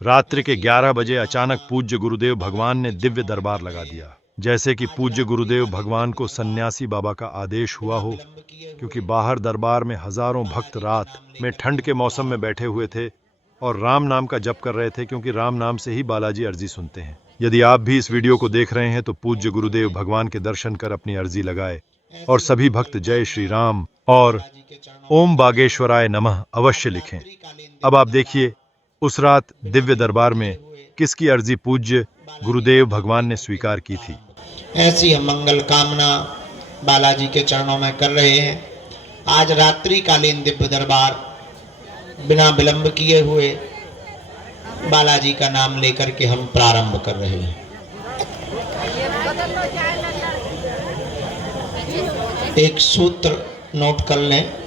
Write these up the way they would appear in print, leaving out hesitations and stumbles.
रात्रि के 11 बजे अचानक पूज्य गुरुदेव भगवान ने दिव्य दरबार लगा दिया, जैसे कि पूज्य गुरुदेव भगवान को सन्यासी बाबा का आदेश हुआ हो, क्योंकि बाहर दरबार में हजारों भक्त रात में ठंड के मौसम में बैठे हुए थे और राम नाम का जप कर रहे थे, क्योंकि राम नाम से ही बालाजी अर्जी सुनते हैं। यदि आप भी इस वीडियो को देख रहे हैं तो पूज्य गुरुदेव भगवान के दर्शन कर अपनी अर्जी लगाए और सभी भक्त जय श्री राम और ओम बागेश्वराय नमः अवश्य लिखें। अब आप देखिए उस रात दिव्य दरबार में किसकी अर्जी पूज्य गुरुदेव भगवान ने स्वीकार की थी। ऐसी हम मंगल कामना बालाजी के चरणों में कर रहे हैं। आज रात्रि कालीन दिव्य दरबार बिना विलंब किए हुए बालाजी का नाम लेकर के हम प्रारंभ कर रहे हैं। एक सूत्र नोट कर लें।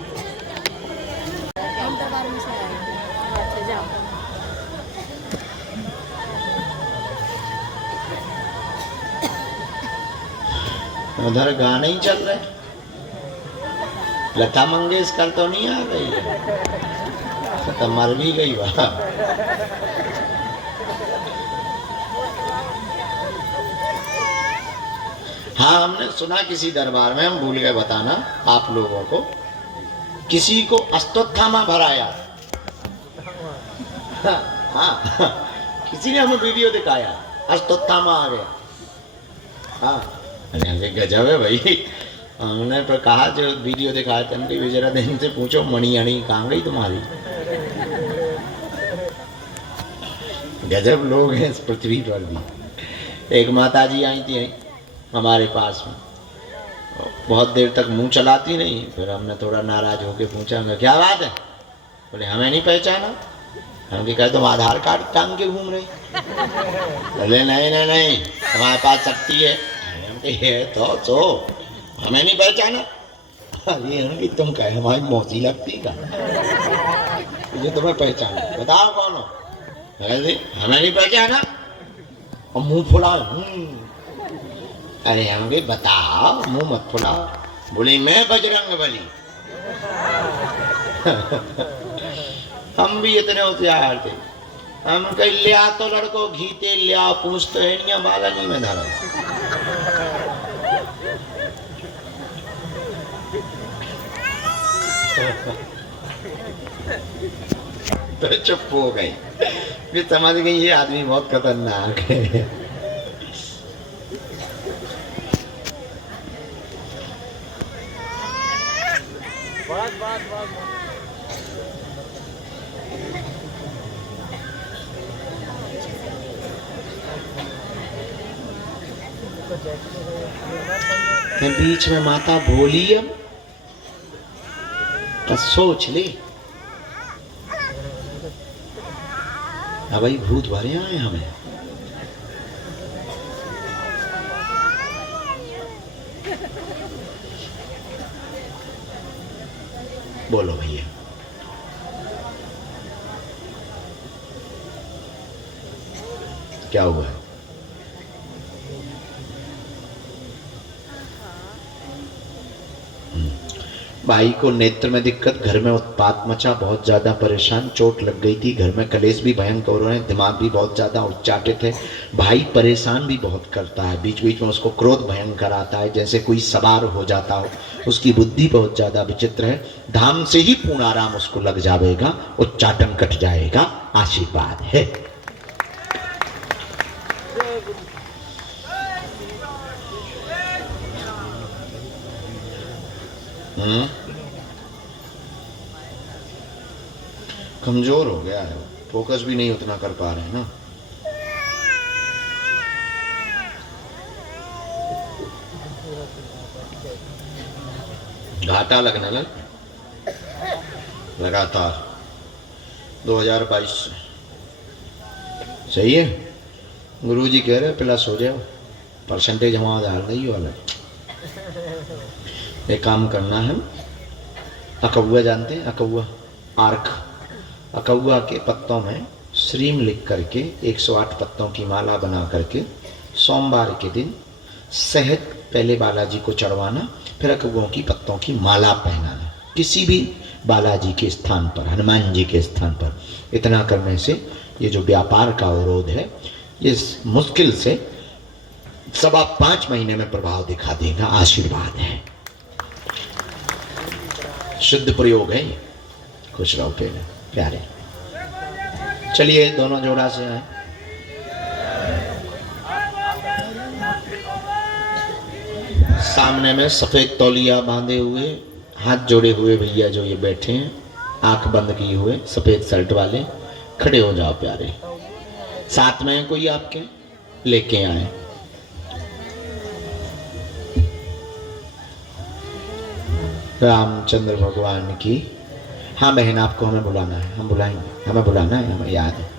उधर गाने ही चल रहे, लता मंगेशकर तो नहीं आ गई है, तो मर भी गई वहां। हाँ, हमने सुना किसी दरबार में, हम भूल गए बताना आप लोगों को, किसी को अश्वत्थामा भराया। हाँ, किसी ने हमें वीडियो दिखाया, अश्वत्थामा आ गया। हाँ, गजब है भाई। हमने तो कहा जो वीडियो दिखाया था विजरा देन से पूछो मणि अणी कहाँ गई तुम्हारी। गजब लोग हैं इस पृथ्वी पर भी। एक माता जी आई थी हमारे पास में, बहुत देर तक मुंह चलाती नहीं, फिर हमने थोड़ा नाराज होके पूछा क्या बात है, बोले हमें नहीं पहचाना। हमने कहा तुम आधार कार्ड टांग के घूम रहे। बोले नहीं नहीं नहीं, तुम्हारे पास शक्ति है। ये तो हमें नहीं पहचाना। अरे तुम कहे हमारी मौसी लगती का, मुझे तुम्हें पहचाना, बताओ कौन हो। हमें नहीं पहचाना और मुंह फुलाओ। अरे हम भी बताओ, मुंह मत फुलाओ। बोली मैं बजरंग बली। हम भी इतने होशियार थे, हम कहीं लिया तो लड़को घीते लिया, पूछते हेड़िया बाला नहीं में धरा। तो चुप हो गई, फिर समझ गई ये आदमी बहुत खतरनाक है। बीच में माता बोली अब तो सोच ले, भाई भूत भरे आए हमें। बोलो भैया, क्या हुआ है? भाई को नेत्र में दिक्कत, घर में उत्पात मचा, बहुत ज्यादा परेशान, चोट लग गई थी, घर में कलेश भी भयंकर हो रहे हैं, दिमाग भी बहुत ज्यादा उच्चाटित है। भाई परेशान भी बहुत करता है, बीच बीच में उसको क्रोध भयंकर आता है, जैसे कोई सवार हो जाता हो। उसकी बुद्धि बहुत ज्यादा विचित्र है। धाम से ही पूर्ण आराम उसको लग जाएगा, उच्चाटन कट जाएगा, आशीर्वाद है। कमजोर हो गया है, फोकस भी नहीं उतना कर पा रहे हैं ना। घाटा लगने लग लगातार 2022 से। सही है, गुरुजी कह रहे प्लस हो जाओ, परसेंटेज हमारा डाल नहीं वाला। एक काम करना है, अकौआ जानते हैं, अकौआ आर्क, अकौआ के पत्तों में श्रीम लिख करके 108 पत्तों की माला बना करके सोमवार के दिन शहद पहले बालाजी को चढ़वाना, फिर अकौओं की पत्तों की माला पहनाना किसी भी बालाजी के स्थान पर, हनुमान जी के स्थान पर। इतना करने से ये जो व्यापार का अवरोध है, इस मुश्किल से 5.25 महीने में प्रभाव दिखा देगा। आशीर्वाद है, शुद्ध प्रयोग है ये। खुश रहो प्यारे। चलिए दोनों जोड़ा से आए। सामने में सफेद तौलिया बांधे हुए, हाथ जोड़े हुए भैया जो ये बैठे हैं, आंख बंद किए हुए, सफेद शर्ट वाले, खड़े हो जाओ प्यारे। साथ में कोई आपके लेके आए। रामचंद्र भगवान की। हाँ बहन, आपको हमें बुलाना है, हम बुलाएंगे, हमें बुलाना है, हमें याद है।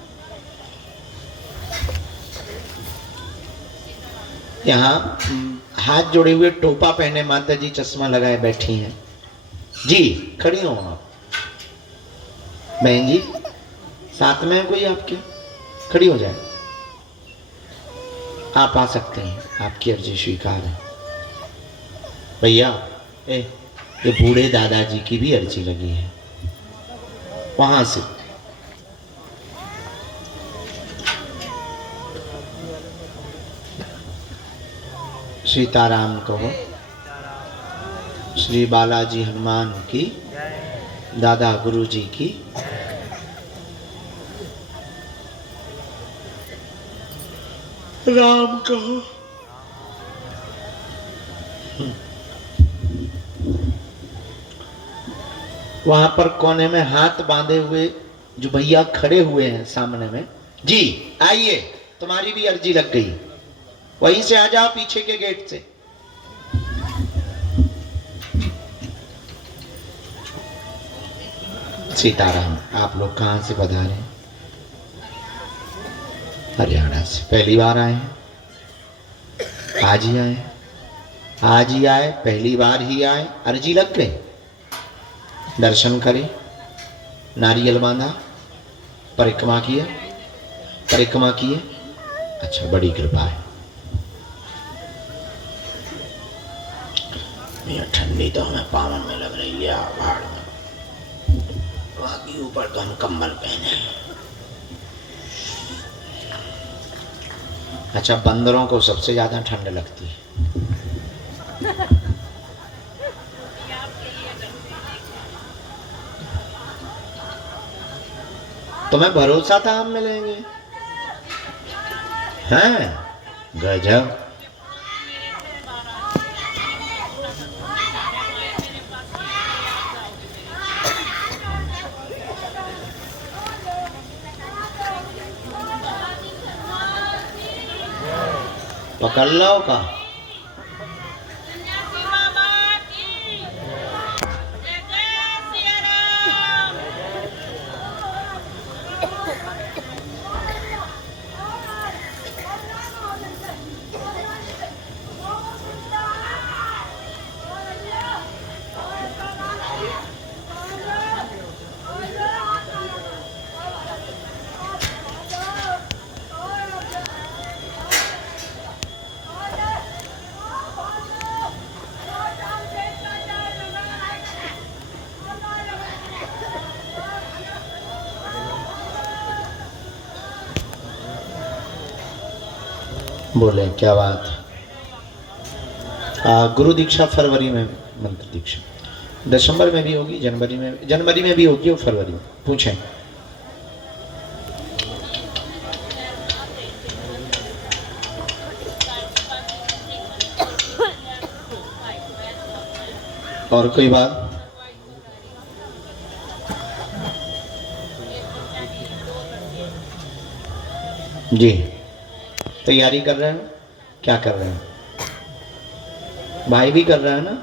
यहाँ हाथ जोड़े हुए, टोपा पहने माता जी, चश्मा लगाए बैठी हैं जी। खड़ी हो आप बहन जी, साथ में कोई आपके, खड़ी हो जाए। आप आ सकते हैं, आपकी अर्जी स्वीकार है। भैया ये बूढ़े दादाजी की भी अर्जी लगी है वहां से। सीताराम कहो। श्री बालाजी हनुमान की, दादा गुरु जी की। राम कहो। वहां पर कोने में हाथ बांधे हुए जो भैया खड़े हुए हैं सामने में जी, आइए, तुम्हारी भी अर्जी लग गई। वहीं से आ जाओ, पीछे के गेट से। सीताराम, आप लोग कहां से पधारे हैं? हरियाणा से। पहली बार आए हैं? आज ही आए? आज ही आए, पहली बार ही आए, अर्जी लग गई। दर्शन करे, नारियल बांधा, परिक्रमा किए, परिक्रमा किए। अच्छा, बड़ी कृपा है। यह ठंडी तो हमें पावन में लग रही है, पहाड़ में। बाकी ऊपर तो हम कम्बल पहने। अच्छा, बंदरों को सबसे ज्यादा ठंड लगती है। तुम्हें भरोसा था हम मिलेंगे? हैं? गजब। पकड़ लो का। बोले क्या बात। गुरु दीक्षा फरवरी में, मंत्र दीक्षा दिसंबर में भी होगी, जनवरी में भी होगी और फरवरी में। पूछें। और कोई बात? जी, तैयारी कर रहे हैं? क्या कर रहे हैं? भाई भी कर रहा है ना?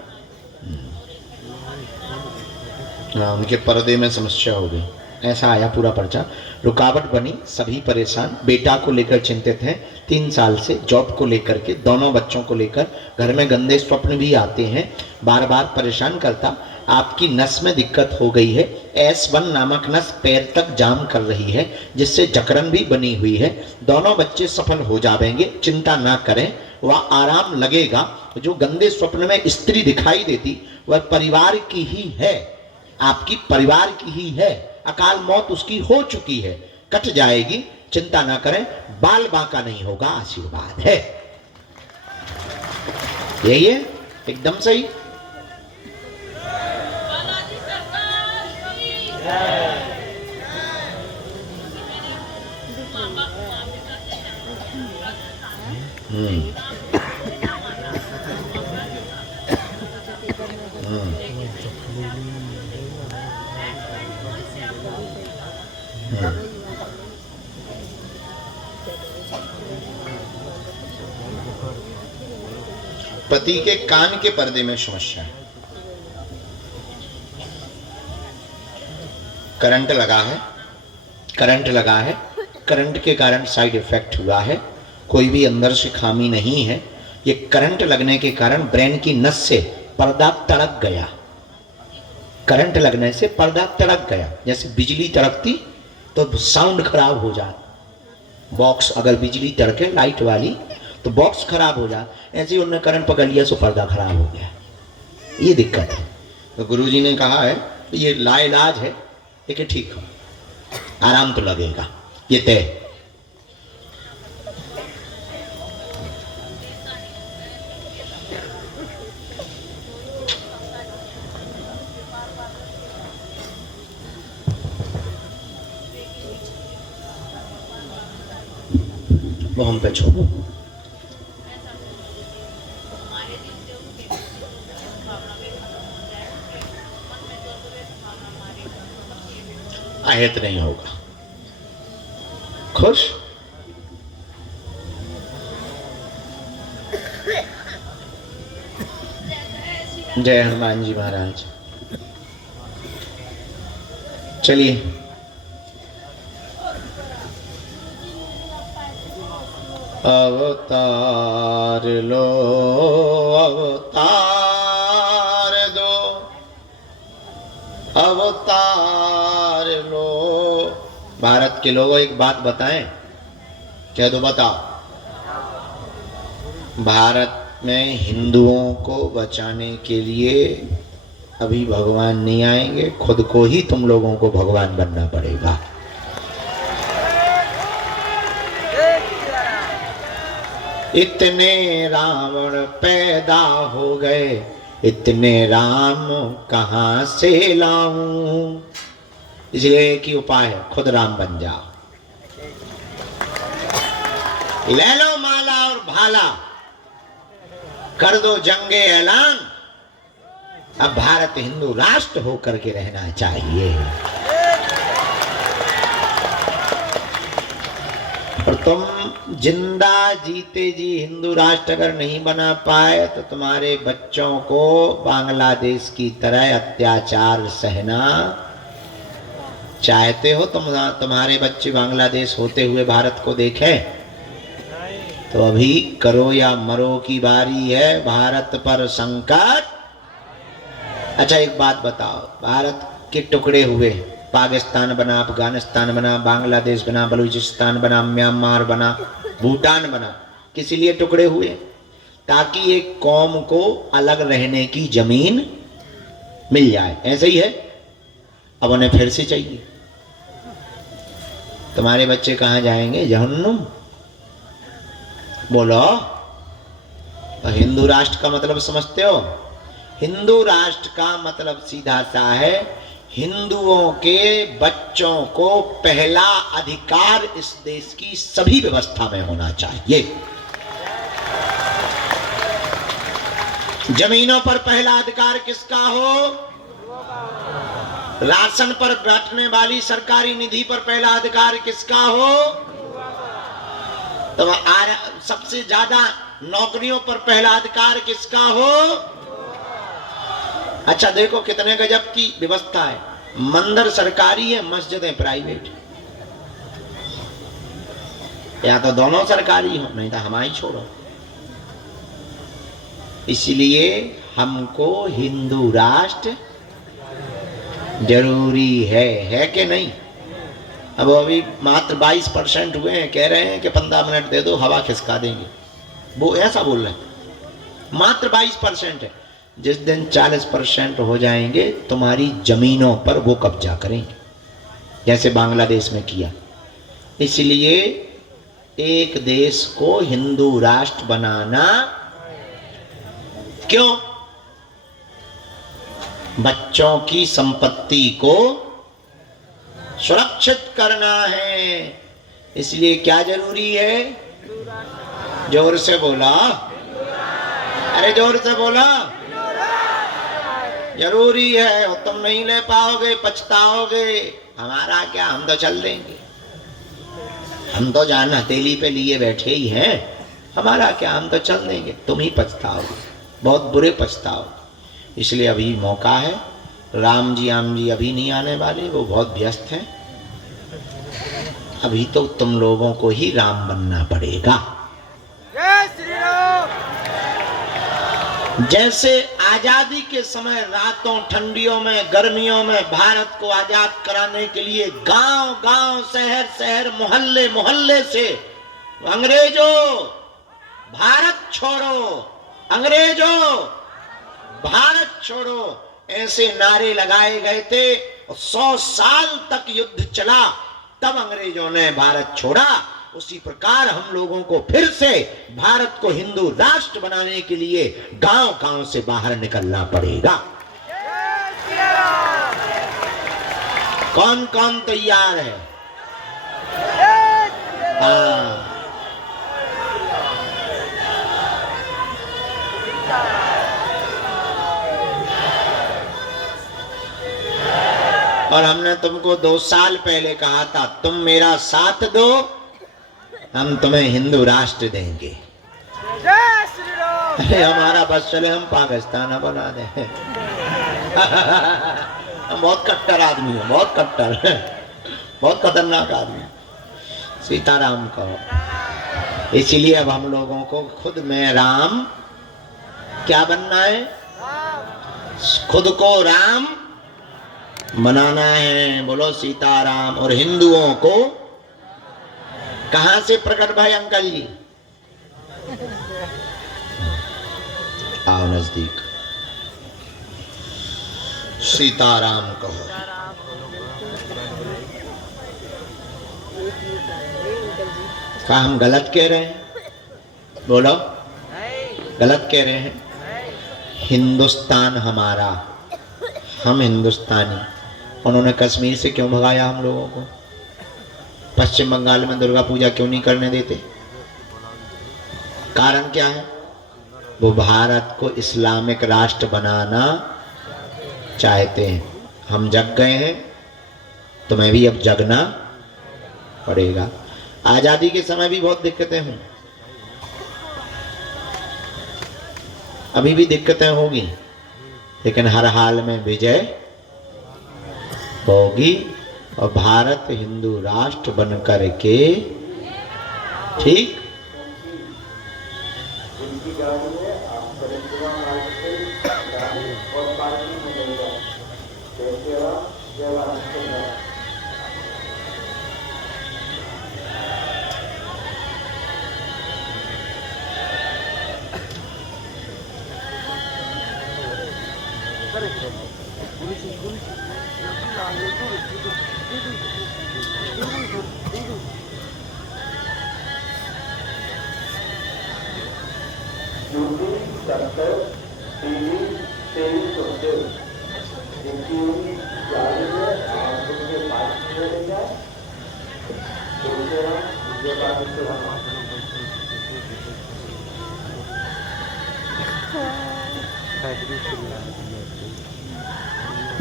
हाँ, उनके पर्दे में समस्या हो गई, ऐसा आया पूरा पर्चा। रुकावट बनी, सभी परेशान, बेटा को लेकर चिंतित हैं, 3 साल से जॉब को लेकर के, दोनों बच्चों को लेकर, घर में गंदे स्वप्न भी आते हैं, बार बार परेशान करता। आपकी नस में दिक्कत हो गई है, S1 नामक नस पैर तक जाम कर रही है, जिससे जकड़न भी बनी हुई है। दोनों बच्चे सफल हो जाएंगे, चिंता ना करें, वह आराम लगेगा। जो गंदे स्वप्न में स्त्री दिखाई देती वह परिवार की ही है, आपकी परिवार की ही है। अकाल मौत उसकी हो चुकी है, कट जाएगी, चिंता ना करें, बाल बांका नहीं होगा, आशीर्वाद है। यही है, एकदम सही। पति के कान के पर्दे में समस्या है, करंट लगा है, करंट लगा है, करंट के कारण साइड इफेक्ट हुआ है, कोई भी अंदर से खामी नहीं है। ये करंट लगने के कारण ब्रेन की नस से पर्दा तड़क गया, करंट लगने से पर्दा तड़क गया। जैसे बिजली तड़कती तो साउंड खराब हो जाता, बॉक्स अगर बिजली तड़के लाइट वाली तो बॉक्स खराब हो जाता, ऐसे ही उन्होंने करंट पकड़ लिया तो पर्दा खराब हो गया। ये दिक्कत है। तो गुरुजी ने कहा है ये लाइलाज है, लेकिन ठीक हो, आराम तो लगेगा, ये तय। वो हम पे छोड़ो। आयत नहीं होगा। खुश? जय हनुमान जी महाराज। चलिए अवतार लो, अवतार दो, अवतार लो। भारत के लोगों एक बात बताएं, क्या तो बताओ। भारत में हिंदुओं को बचाने के लिए अभी भगवान नहीं आएंगे, खुद को ही तुम लोगों को भगवान बनना पड़ेगा। इतने रावण पैदा हो गए, इतने राम कहाँ से लाऊं? इसलिए एक ही उपाय है, खुद राम बन जाओ। ले लो माला और भाला, कर दो जंगे ऐलान, अब भारत हिंदू राष्ट्र होकर के रहना चाहिए। और तुम जिंदा जीते जी हिंदू राष्ट्र अगर नहीं बना पाए तो तुम्हारे बच्चों को बांग्लादेश की तरह अत्याचार सहना चाहते हो? तुम्हारे बच्चे बांग्लादेश होते हुए भारत को देखें? तो अभी करो या मरो की बारी है, भारत पर संकट। अच्छा एक बात बताओ, भारत के टुकड़े हुए, पाकिस्तान बना, अफगानिस्तान बना, बांग्लादेश बना, बलूचिस्तान बना, म्यांमार बना, भूटान बना, किस लिए टुकड़े हुए? ताकि एक कौम को अलग रहने की जमीन मिल जाए। ऐसे ही है, अब उन्हें फिर से चाहिए। तुम्हारे बच्चे कहाँ जाएंगे? जहन्नुम। बोलो, हिंदू राष्ट्र का मतलब समझते हो? हिंदू राष्ट्र का मतलब सीधा सा है, हिंदुओं के बच्चों को पहला अधिकार इस देश की सभी व्यवस्था में होना चाहिए। जमीनों पर पहला अधिकार किसका हो? राशन पर बैठने वाली सरकारी निधि पर पहला अधिकार किसका हो? तो सबसे ज्यादा नौकरियों पर पहला अधिकार किसका हो? अच्छा देखो कितने गजब की व्यवस्था है, मंदिर सरकारी है, मस्जिदें प्राइवेट। या तो दोनों सरकारी हो, नहीं तो हमारी छोड़ो। इसलिए हमको हिंदू राष्ट्र जरूरी है कि नहीं? अब अभी मात्र 22% हुए हैं, कह रहे हैं कि 15 मिनट दे दो हवा खिसका देंगे, वो ऐसा बोल रहे हैं। मात्र 22% है। जिस दिन 40% हो जाएंगे तुम्हारी जमीनों पर वो कब्जा करेंगे, जैसे बांग्लादेश में किया। इसलिए एक देश को हिंदू राष्ट्र बनाना, क्यों? बच्चों की संपत्ति को सुरक्षित करना है। इसलिए क्या जरूरी है? जोर से बोला, अरे जोर से बोला, जरूरी है। और तुम नहीं ले पाओगे, पछताओगे। हमारा क्या, हम तो चल देंगे, हम तो जान हथेली पे लिए बैठे ही हैं, हमारा क्या, हम तो चल देंगे। तुम ही पछताओगे, बहुत बुरे पछताओगे। इसलिए अभी मौका है। राम जी अभी नहीं आने वाले, वो बहुत व्यस्त हैं। अभी तो तुम लोगों को ही राम बनना पड़ेगा। जैसे आजादी के समय रातों, ठंडियों में, गर्मियों में भारत को आजाद कराने के लिए गांव गांव, शहर शहर, मोहल्ले मोहल्ले से अंग्रेजों भारत छोड़ो, अंग्रेजों भारत छोड़ो, ऐसे नारे लगाए गए थे। 100 साल तक युद्ध चला, तब अंग्रेजों ने भारत छोड़ा। उसी प्रकार हम लोगों को फिर से भारत को हिंदू राष्ट्र बनाने के लिए गांव गांव से बाहर निकलना पड़ेगा। कौन कौन तैयार है? हाँ, और हमने तुमको 2 साल पहले कहा था, तुम मेरा साथ दो, हम तुम्हें हिंदू राष्ट्र देंगे। अरे हमारा बस चले, हम पाकिस्तान बना दें। हम बहुत कट्टर आदमी है, बहुत कट्टर, बहुत खतरनाक आदमी। सीताराम कहो। इसीलिए अब हम लोगों को खुद में राम क्या बनना है? खुद को राम बनाना है। बोलो सीताराम। और हिंदुओं को कहां से प्रकट भाई अंकल जी? आओ नजदीक। सीताराम कहो। क्या हम गलत कह रहे हैं? बोलो, गलत कह रहे हैं? हिंदुस्तान हमारा, हम हिंदुस्तानी। उन्होंने कश्मीर से क्यों भगाया हम लोगों को? पश्चिम बंगाल में दुर्गा पूजा क्यों नहीं करने देते? कारण क्या है? वो भारत को इस्लामिक राष्ट्र बनाना चाहते हैं। हम जग गए हैं, तुम्हें भी अब जगना पड़ेगा। आजादी के समय भी बहुत दिक्कतें हुई, अभी भी दिक्कतें होगी, लेकिन हर हाल में विजय होगी और भारत हिंदू राष्ट्र बनकर के, ठीक।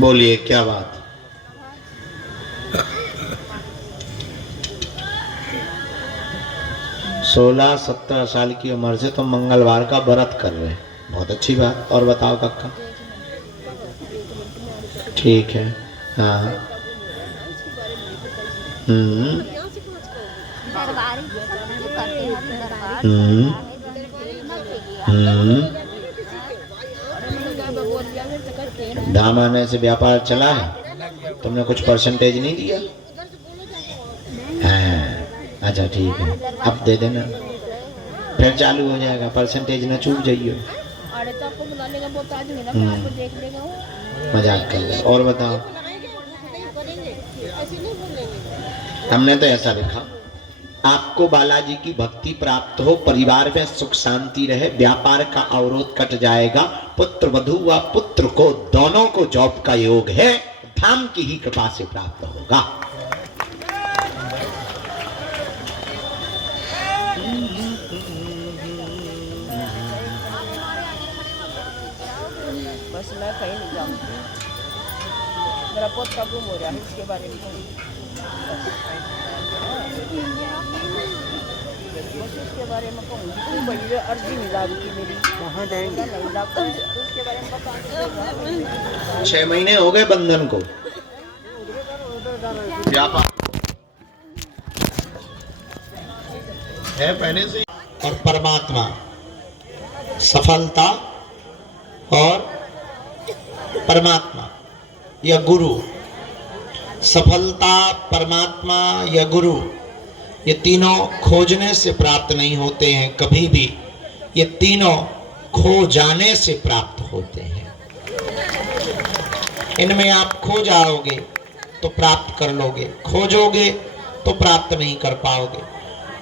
बोलिए क्या बात? सोलह 17 साल की उम्र से तुम मंगलवार का व्रत कर रहे हैं, बहुत अच्छी बात। और बताओ कक्का? ठीक है। हाँ। धाम आने से व्यापार चला है? तुमने कुछ परसेंटेज नहीं दिया? हाँ, अच्छा ठीक है, अब दे देना, फिर चालू हो जाएगा। परसेंटेज ना चूक जाइए। मजाक कर ले। और बताओ? हमने तो ऐसा लिखा, आपको बालाजी की भक्ति प्राप्त हो, परिवार में सुख शांति रहे, व्यापार का अवरोध कट जाएगा, पुत्र वधु व पुत्र को दोनों को जॉब का योग है, धाम की ही कृपा से प्राप्त होगा। बस मैं कहीं नहीं जाऊंगी, मेरा पोत का गुम हो रहा है, इसके बारे में उसके बारे में कहूँगी। तुम बड़ी अर्जी नहीं लागती मेरी, कहाँ जाएंगे नहीं लागता है, तो उसके बारे में बता। 6 महीने हो गए बंधन को, व्यापार है पहले से। और परमात्मा सफलता और परमात्मा या गुरु, सफलता परमात्मा या गुरु, ये तीनों खोजने से प्राप्त नहीं होते हैं कभी भी, ये तीनों खो जाने से प्राप्त होते हैं। इनमें आप खो जाओगे तो प्राप्त कर लोगे, खोजोगे तो प्राप्त नहीं कर पाओगे।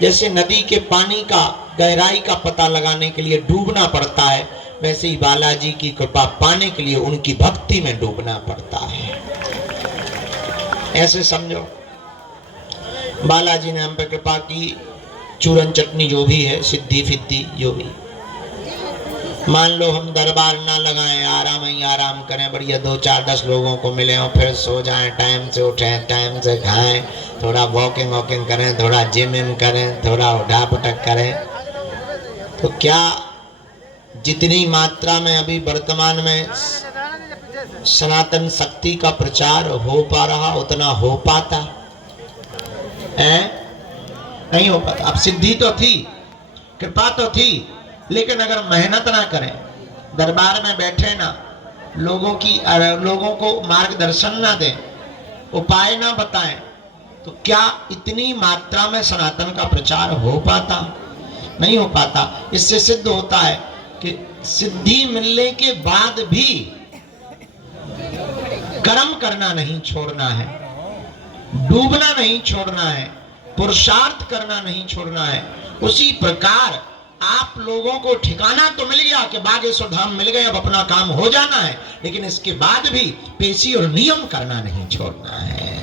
जैसे नदी के पानी का गहराई का पता लगाने के लिए डूबना पड़ता है, वैसे ही बालाजी की कृपा पाने के लिए उनकी भक्ति में डूबना पड़ता है। ऐसे समझो, बालाजी ने हम पे कृपा की, चूरन चटनी जो भी है, सिद्धि फिद्धि जो भी, मान लो हम दरबार ना लगाएं, आराम ही आराम करें, बढ़िया 2 4 10 लोगों को मिले और फिर सो जाएं, टाइम से उठें, टाइम से खाएं, थोड़ा वॉकिंग वॉकिंग करें, थोड़ा जिम विम करें, थोड़ा उठा पटक करें, तो क्या जितनी मात्रा में अभी वर्तमान में सनातन शक्ति का प्रचार हो पा रहा उतना हो पाता है? नहीं हो पाता। अब सिद्धि तो थी, कृपा तो थी, लेकिन अगर मेहनत ना करें, दरबार में बैठे ना, लोगों को मार्गदर्शन ना दें, उपाय ना बताएं, तो क्या इतनी मात्रा में सनातन का प्रचार हो पाता? नहीं हो पाता। इससे सिद्ध होता है कि सिद्धि मिलने के बाद भी कर्म करना नहीं छोड़ना है, डूबना नहीं छोड़ना है, पुरुषार्थ करना नहीं छोड़ना है। उसी प्रकार आप लोगों को ठिकाना तो मिल गया कि बागेश्वर धाम मिल गए, अब अपना काम हो जाना है, लेकिन इसके बाद भी पेशी और नियम करना नहीं छोड़ना है।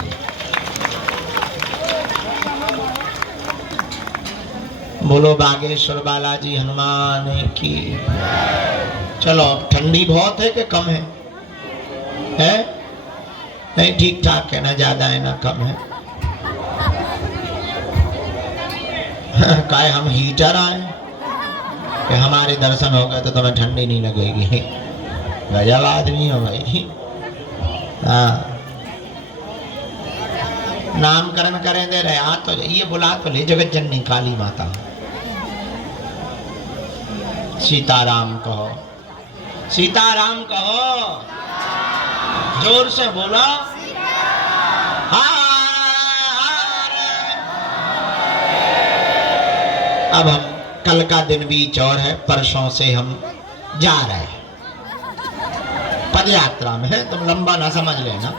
बोलो बागेश्वर बालाजी हनुमान की। चलो, ठंडी बहुत है कि कम है? नहीं, ठीक ठाक है, ना ज्यादा है ना कम है। काय हम हीटर आए कि हमारे दर्शन हो गए तो तुम्हें ठंडी नहीं लगेगी? गजब आदमी हो भाई। हाँ, नामकरण करें दे रहे, आ तो ये बुला तो ले, जगत जननी काली माता, सीताराम कहो, सीताराम कहो, जोर से बोलो। अब हम कल का दिन भी चौर है, परसों से हम जा रहे हैं पद यात्रा में। तुम लंबा ना समझ लेना,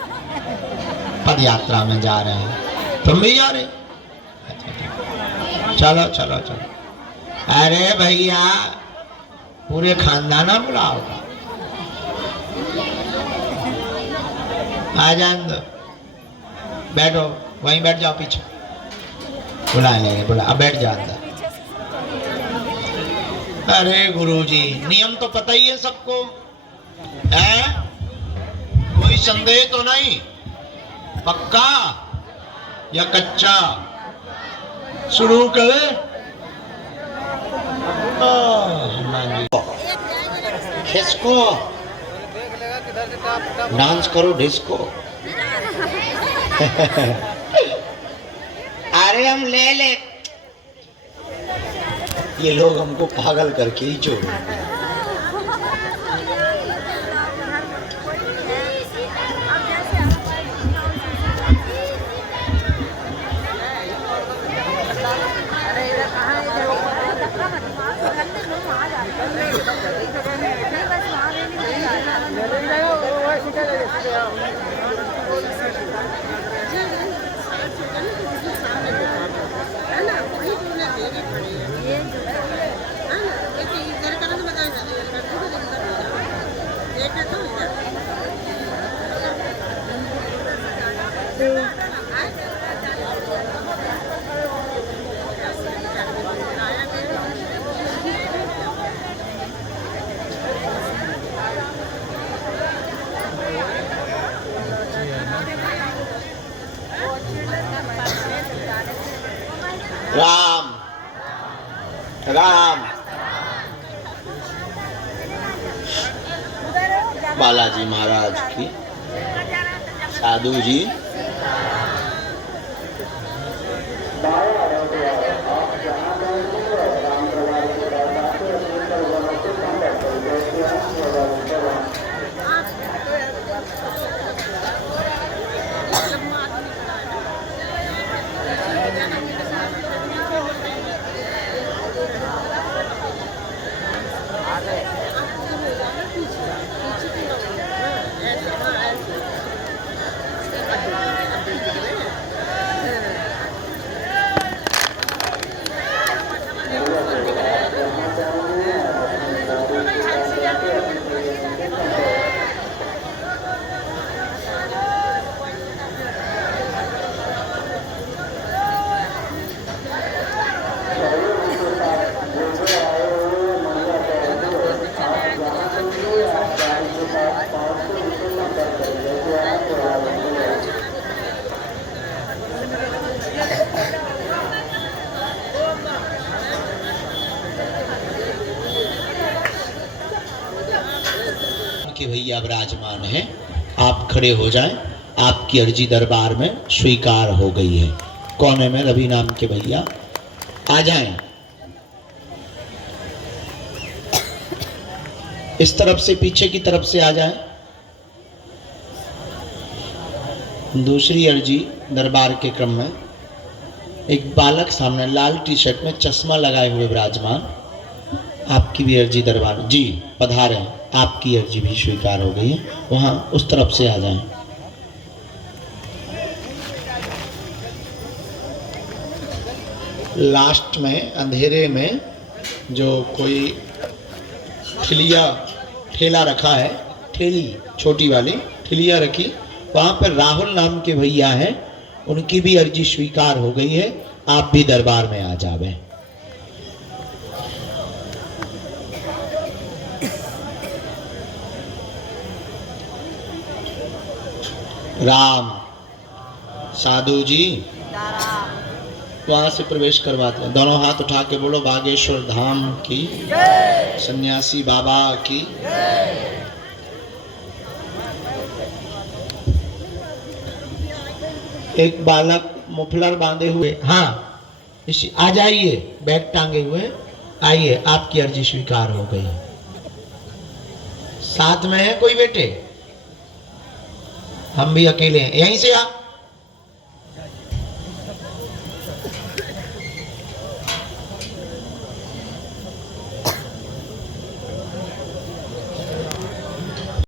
पद यात्रा में जा रहे हैं, तुम भी जा रहे? चलो चलो चलो। अरे भैया, पूरे खानदाना बुलाओगा? आ जान दो, बैठो, वहीं बैठ जाओ पीछे, बुला लेंगे, बुला, अब बैठ जाओ अंदर। अरे गुरुजी, नियम तो पता ही है सबको, है? कोई संदेह तो नहीं? पक्का या कच्चा? शुरू करें? डिस्को डांस करो, डिस्को। अरे हम ले ले, ये लोग हमको पागल करके ही छोड़े। राम। बालाजी महाराज की, साधु जी, के भैया विराजमान हैं, आप खड़े हो जाएं। आपकी अर्जी दरबार में स्वीकार हो गई है। कोने में रवि नाम के भैया आ जाएं। इस तरफ से, पीछे की तरफ से आ जाएं। दूसरी अर्जी दरबार के क्रम में एक बालक सामने लाल टी शर्ट में चश्मा लगाए हुए विराजमान, आपकी भी अर्जी दरबार जी पधारें। आपकी अर्जी भी स्वीकार हो गई है। वहां उस तरफ से आ जाएं। लास्ट में अंधेरे में जो कोई ठेला रखा है, ठेली छोटी वाली ठेलिया रखी, वहां पर राहुल नाम के भैया हैं, उनकी भी अर्जी स्वीकार हो गई है। आप भी दरबार में आ जावे। राम। साधु जी वहां से प्रवेश करवाते हैं। दोनों हाथ उठा के बोलो बागेश्वर धाम की, सन्यासी बाबा की। एक बालक मुफलर बांधे हुए, हाँ इसी आ जाइए, बैग टांगे हुए आइए। आपकी अर्जी स्वीकार हो गई। साथ में है कोई बेटे? हम भी अकेले हैं। यहीं से आ।